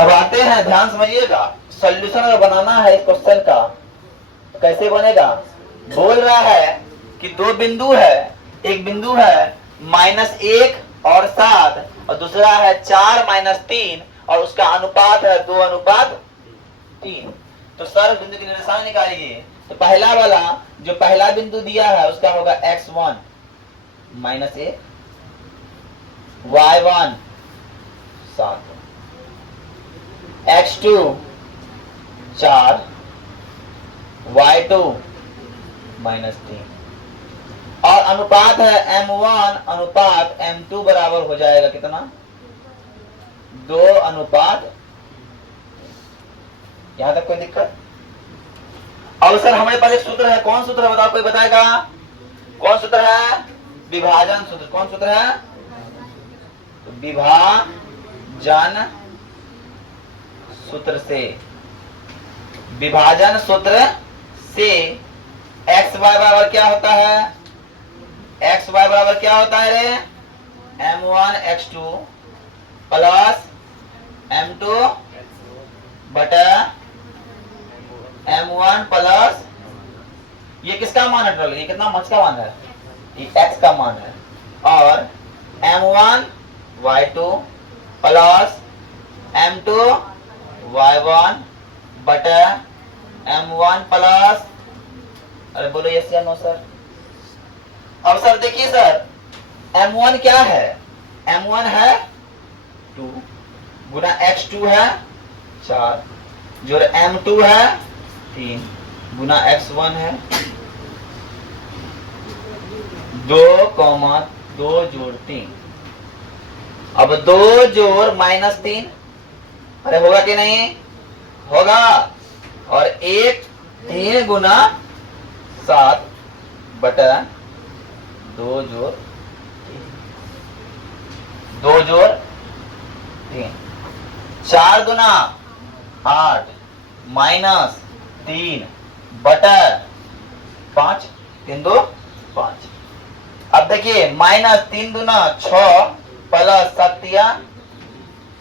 अब आते हैं, ध्यान समझिएगा, सॉल्यूशन अगर बनाना है इस क्वेश्चन का कैसे बनेगा। बोल रहा है कि दो बिंदु है, एक बिंदु है -1 और 7 और दूसरा है 4 - 3 और उसका अनुपात है 2:3। तो सर बिंदु की निर्देशांक निकालिए। तो पहला वाला जो पहला बिंदु दिया है उसका होगा x1 -1, y1 7, x2 4, y2 -3 और अनुपात है m1 अनुपात m2 बराबर हो जाएगा कितना 2:। यहां तक कोई दिक्कत। अब सर हमारे पास एक सूत्र है, कौन सूत्र है बताओ, कोई बताएगा कौन सूत्र है। विभाजन सूत्र। कौन सूत्र है। तो विभाजन सूत्र से, विभाजन सूत्र से x y बराबर क्या होता है, x y बराबर क्या होता है रे, m1 x2 प्लस m2 बटा m1 प्लस, ये किसका मान है टोटल, ये कितना मच का मान है, ये x का मान है, और m1 y2 plus m2 y1 बटा m1 प्लस, अरे बोलो यस या नो सर। अब सर देखिए सर m1 क्या है, m1 है 2 गुना x2 है 4 जो m2 है 3 गुना x1 है 2,2 जोड़ 3। अब 2 जोड़ -3, अरे होगा कि नहीं होगा, और 1 3 गुना 7 बटा 2 जोड़ 3, 4 गुना 8 -3 बटा 5, 3 2 5। अब देखिए -3 गुना 6 प्लस 7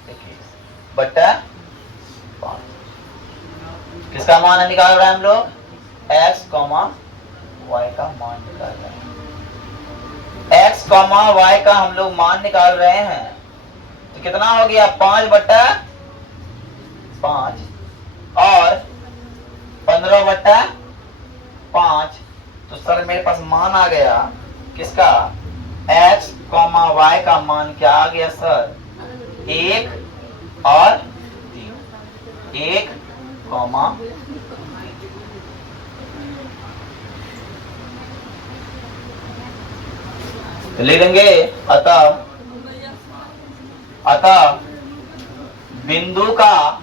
21 बटा 5। किसका मान निकाल रहे हैं हम लोग, x, y का मान निकाल रहे हैं। x, y का हम लोग मान निकाल रहे हैं। तो कितना हो गया 5 बटा 5 और 15 बटा 5। तो सर मेरे पास मान आ गया किसका, x, y का मान क्या आ गया सर, 1 और 3, 1, तो ले लेंगे। अतः बिंदु का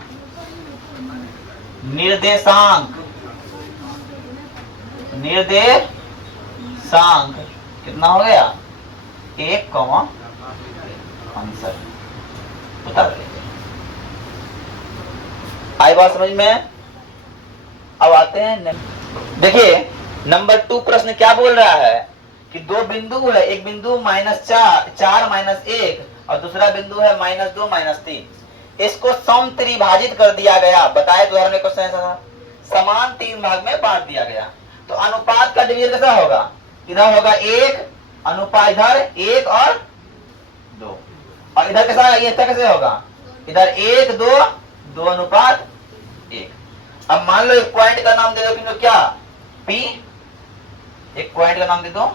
निर्देशांक कितना हो गया 1, आंसर उतर लेंगे। आई बात समझ में। अब आते हैं, देखिए नंबर 2 प्रश्न क्या बोल रहा है कि दो बिंदु है, एक बिंदु -4 -1 और दूसरा बिंदु है -2 -3। इसको सम त्रिभाजित कर दिया गया। बताए तो उदाहरण में क्वेश्चन ऐसा था, समान 3 भाग में बांट दिया गया। तो अनुपात का डिवीजन कैसा होगा, इधर होगा 1 अनुपात, इधर 1 और 2, और इधर कैसा, ये कैसे होगा, इधर 1 2 2 अनुपात 1। अब मान लो एक पॉइंट का नाम दे दो कि क्या P, एक पॉइंट का नाम दे दो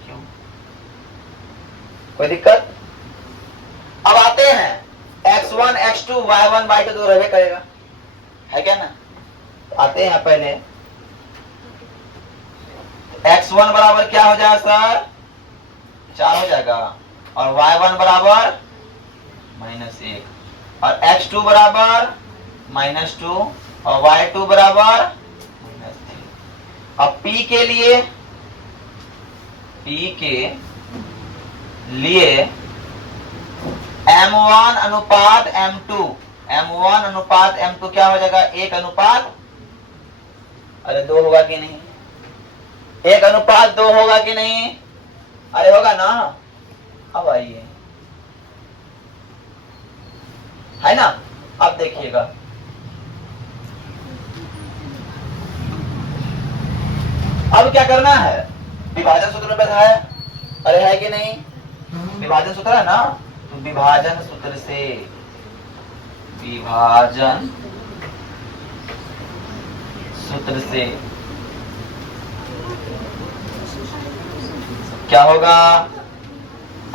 Q। कोई दिक्कत। अब आते हैं x1 x2 y1 y2 तो रहने करेगा, है क्या ना। तो आते हैं पहले x1 बराबर क्या हो जाएगा सर, 4 हो जाएगा, और y1 बराबर -1 और x2 बराबर -2 और y2 बराबर -3। अब P के लिए m1 अनुपात m2 क्या हो जाएगा, 1 अनुपात, अरे 2 होगा कि नहीं, 1 अनुपात 2 होगा कि नहीं, अरे होगा ना। अब आइए, है ना, अब देखिएगा, अब क्या करना है, विभाजन सूत्र में बैठा है, अरे है कि नहीं, विभाजन सूत्र है ना, तो विभाजन सूत्र से, विभाजन सूत्र से क्या होगा,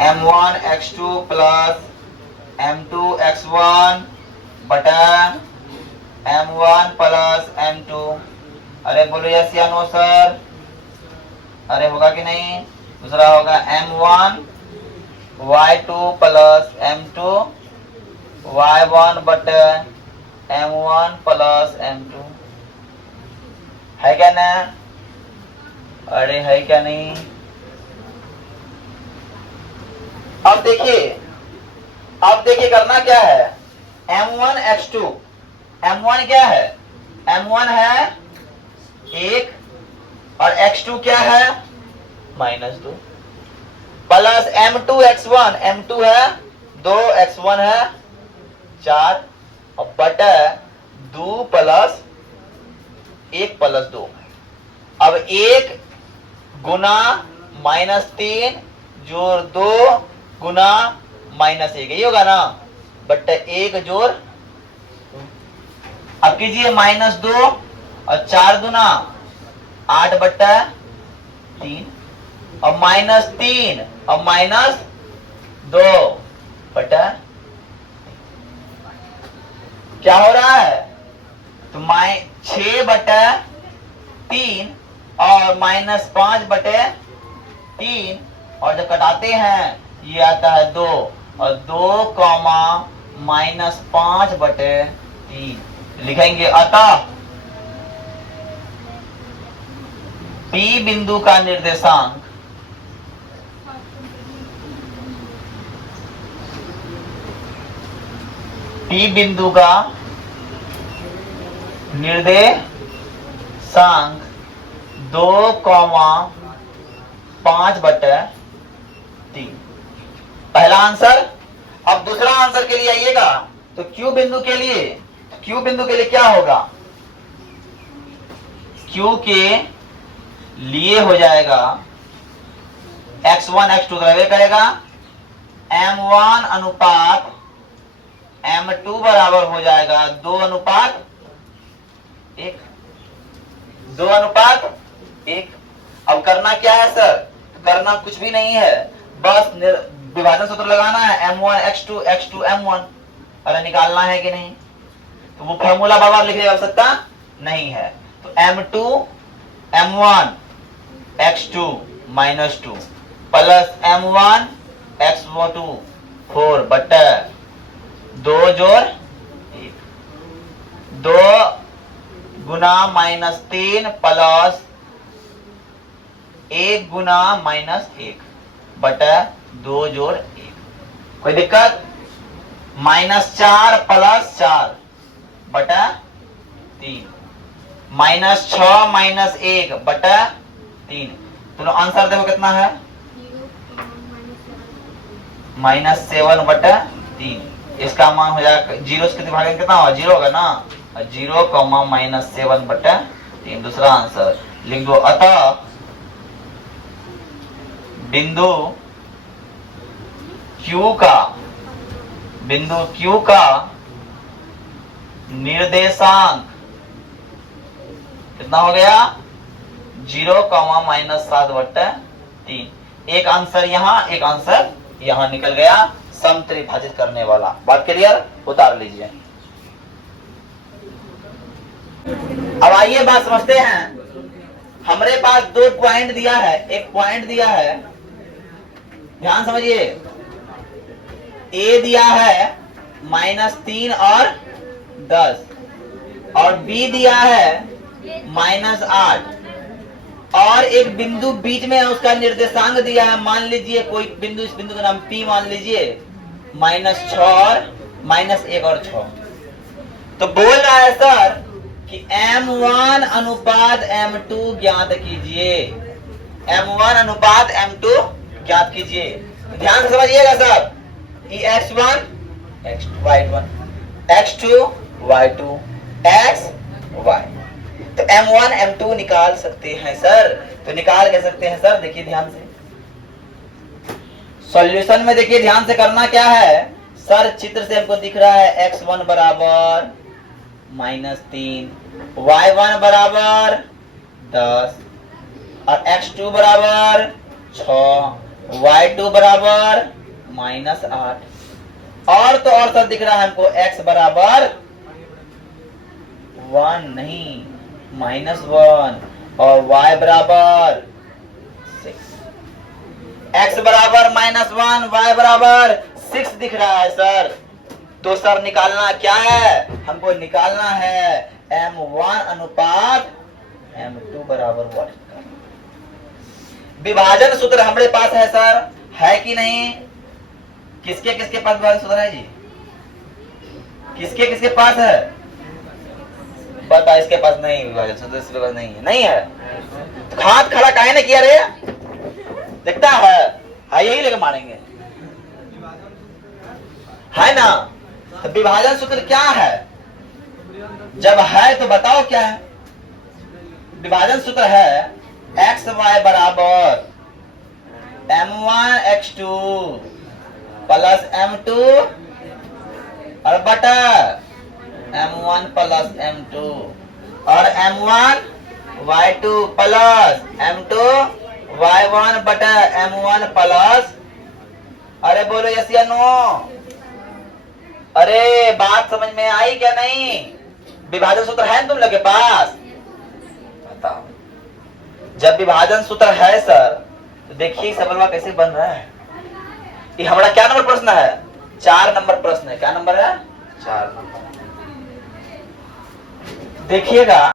m1 x2 plus m2 x1 बटा m1 प्लस m2। अरे बोलो यस या नो सर, अरे होगा कि नहीं। दूसरा होगा m1 y2 plus m2 y1 बटे m1 प्लस m2, है क्या ना, अरे है क्या नहीं। अब देखिए करना क्या है, m1 x2, m1 क्या है, m1 है 1 और x2 क्या है -2 प्लस m2 x1, m2 है 2, x1 है 4 और बटा 2 प्लस 1 प्लस 2। अब 1 गुना -3 जोड़ 2 गुना -1, यही होगा ना, बट्टा 1 जोड़, अब कीजिए -2 और 4 दुना 8 बट्टा 3 और -3 और -2 बट्टा, क्या हो रहा है, तो 6 बटे 3 और -5 बटे 3 और जब कटाते हैं ये आता है 2 और 2 कॉमा -5 बटे 3 लिखेंगे। अतः P बिंदु का निर्देशांक P बिंदु का निर्देशांक 2,5 बटे 3, पहला आंसर। अब दूसरा आंसर के लिए आइएगा, तो Q बिंदु के लिए क्या होगा, Q के लिए हो जाएगा x1 x2 द्रव्य करेगा, m1 अनुपात m2 बराबर हो जाएगा 2:1। अब करना क्या है सर, करना कुछ भी नहीं है, बस विभाजन सूत्र लगाना है, m1 x2 x2 m1, अरे निकालना है कि नहीं, तो वो फॉर्मूला बार बार लिखने की आवश्यकता नहीं है। तो m2 m1 x2 -2 plus m1 x2 4 बटे 2 जोड़ 1, 2 गुना -3 प्लस 1 गुना -1 बटे 2 जोड़ 1, कोई दिक्कत, -4 प्लस 4 बटा 3, -6 -1 बटा 3, तो आंसर देखो कितना है, -7 बटा 3। इसका मान हो जाएगा 0 से कितने भागेंगे, कितना होगा, 0 होगा ना, 0, -7 बटा 3। दूसरा आंसर लिख दो। अतः बिंदु Q का निर्देशांक कितना हो गया, 0, -7 बट्टा 3। एक आंसर यहाँ, एक आंसर यहाँ निकल गया, समत्रिभाजित करने वाला। बात क्लियर, उतार लीजिए। अब आइए बात समझते हैं। हमारे पास 2 पॉइंट दिया है, एक पॉइंट दिया है, ध्यान समझिए, A दिया है -3 और 10 और B दिया है -8 और एक बिंदु बीच में है, उसका निर्देशांक दिया है, मान लीजिए कोई बिंदु, इस बिंदु का नाम P मान लीजिए, -6 और -1 और 6। तो बोल रहा है सर कि m1 अनुपात m2 ज्ञात कीजिए, m1 अनुपात m2 ज्ञात कीजिए। ध्यान से समझिएगा sir, x1 x2 y1 x2 y2 x y। तो m1 m2 निकाल सकते हैं सर। तो निकाल कह सकते हैं सर, देखिए ध्यान से सॉल्यूशन में, देखिए ध्यान से करना क्या है सर। चित्र से हमको दिख रहा है x1 बराबर -3, y1 बराबर 10 और x2 बराबर 6, y2 बराबर -8। और तो और सर दिख रहा है हमको x बराबर 1 नहीं -1 और y बराबर 6। x बराबर -1 y बराबर 6 दिख रहा है सर। तो सर निकालना क्या है, हमको निकालना है m1 अनुपात m2 बराबर 1। विभाजन सूत्र हमारे पास है सर, है कि नहीं? किसके किसके पास विभाजन सूत्र है जी? किसके किसके पास है? बता, इसके पास नहीं विभाजन सूत्र, इसके पास नहीं है। नहीं है तो हाथ खड़ा काहे ने किया रे? दिखता है, यही लेके मारेंगे, है ना? तो विभाजन सूत्र क्या है? जब है तो बताओ क्या है? विभाजन सूत्र है एक्स वाई बराबर m1 x2 प्लस m2 और बटा m1 प्लस m2 और m1 y2 plus m2 y1 बटा m1 प्लस, अरे बोलो यस या नो? अरे बात समझ में आई क्या नहीं? विभाजन सूत्र है तुम लोग के पास? बताओ। जब विभाजन सूत्र है सर तो देखिए सवाल कैसे बन रहा है। ये हमारा क्या नंबर प्रश्न है? 4 नंबर प्रश्न है। क्या नंबर है? 4 नंबर। देखिएगा